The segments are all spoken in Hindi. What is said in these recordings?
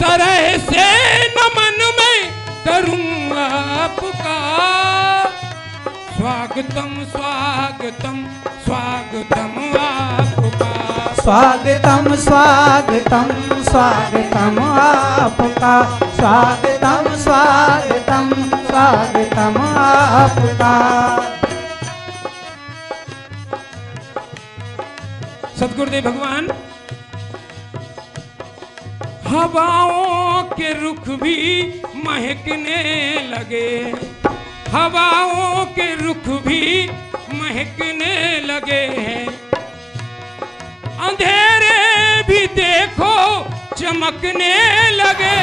तरह से नमन में करूं आपका। स्वागतम स्वागतम स्वागतम आपका। स्वागतम स्वागतम स्वागतम आपका। स्वागतम स्वागतम स्वागतम आपका। सतगुरुदेव भगवान हवाओं के रुख भी महकने लगे, हवाओं के रुख भी महकने लगे हैं। अंधेरे भी देखो चमकने लगे।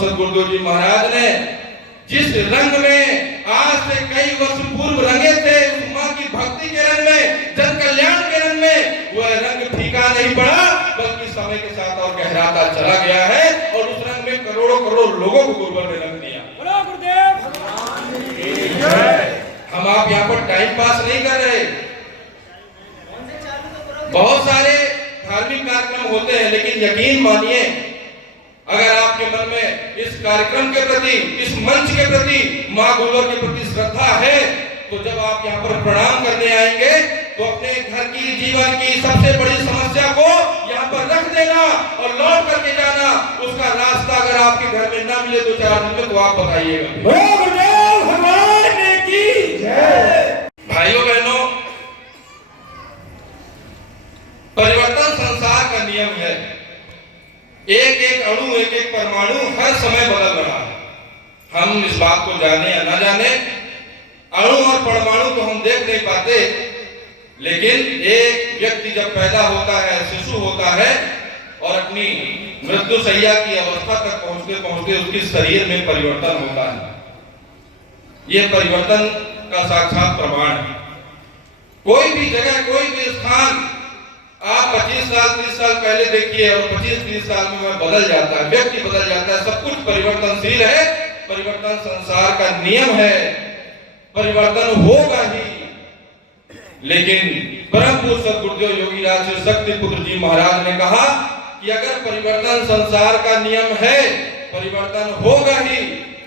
सतगुरुदेव जी महाराज ने जिस रंग में आज से कई वर्ष पूर्व रंगे थे, उस मां की भक्ति के रंग में, जन कल्याण के रंग में, वह रंग फीका नहीं पड़ा, बल्कि समय के साथ और गहराता चला गया है और उस रंग में करोड़ों करोड़ लोगों को गुरुवर ने रंग दिया। हम आप यहाँ पर टाइम पास नहीं कर रहे। बहुत सारे धार्मिक कार्यक्रम होते हैं, लेकिन यकीन मानिए अगर आपके मन में इस कार्यक्रम के प्रति, इस मंच के प्रति, मां गुरुवर के प्रति श्रद्धा है, तो जब आप यहाँ पर प्रणाम करने आएंगे तो अपने घर की, जीवन की सबसे बड़ी समस्या को यहाँ पर रख देना और लौट करके जाना। उसका रास्ता अगर आपके घर में ना मिले 2-4 दिन में, तो आप बताइएगा। भाइयों बहनों, परिवर्तन संसार का नियम है। एक एक अणु, एक एक परमाणु हर समय बदल रहा है। हम इस बात को जाने या ना जाने, अणु और परमाणु को हम देख नहीं पाते, लेकिन एक व्यक्ति जब पैदा होता है, शिशु होता है और अपनी मृत्यु शैया की अवस्था तक पहुंचते पहुंचते उसके शरीर में परिवर्तन होता है। यह परिवर्तन का साक्षात प्रमाण है। कोई भी जगह, कोई भी स्थान आप 25 साल 30 साल पहले देखिए और 25-30 साल में वह बदल जाता है, व्यक्ति बदल जाता है, सब कुछ परिवर्तनशील है। परिवर्तन संसार का नियम है, परिवर्तन होगा ही। लेकिन परम पूज्य सतगुरुदेव योगीराज श्री शक्ति पुत्र जी महाराज ने कहा कि अगर परिवर्तन संसार का नियम है, परिवर्तन होगा ही,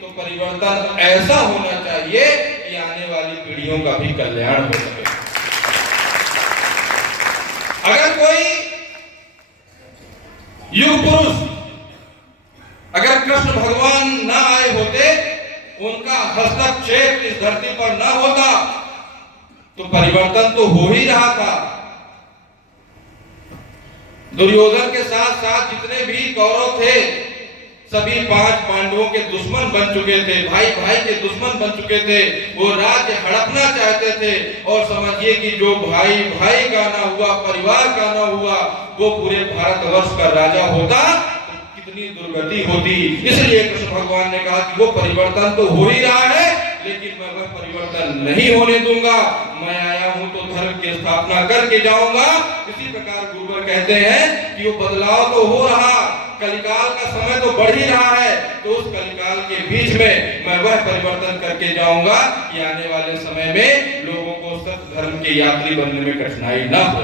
तो परिवर्तन ऐसा होना चाहिए कि आने वाली पीढ़ियों का भी कल्याण हो सके। अगर कोई युग पुरुष, अगर कृष्ण भगवान ना आए होते, उनका हस्तक्षेप इस धरती पर ना होता, तो परिवर्तन तो हो ही रहा था। दुर्योधन के साथ साथ जितने भी कौरव थे, सभी 5 पांडवों के दुश्मन बन चुके थे, भाई भाई के दुश्मन बन चुके थे, वो राज्य हड़पना चाहते थे। और समझिए कि जो भाई भाई का ना हुआ, परिवार का ना हुआ, वो पूरे भारतवर्ष का राजा होता, कितनी दुर्गति होती। इसलिए कृष्ण भगवान ने कहा कि वो परिवर्तन तो हो ही रहा है, लेकिन मैं वह परिवर्तन नहीं होने दूंगा। मैं आया हूं तो धर्म की स्थापना करके जाऊंगा। इसी प्रकार गुरुवर कहते हैं कि वो बदलाव तो हो रहा, कलिकाल का समय तो बढ़ ही रहा है, तो उस कलिकाल के बीच में मैं वह परिवर्तन करके जाऊंगा कि आने वाले समय में लोगों को सत्य धर्म के यात्री बनने में कठिनाई ना हो।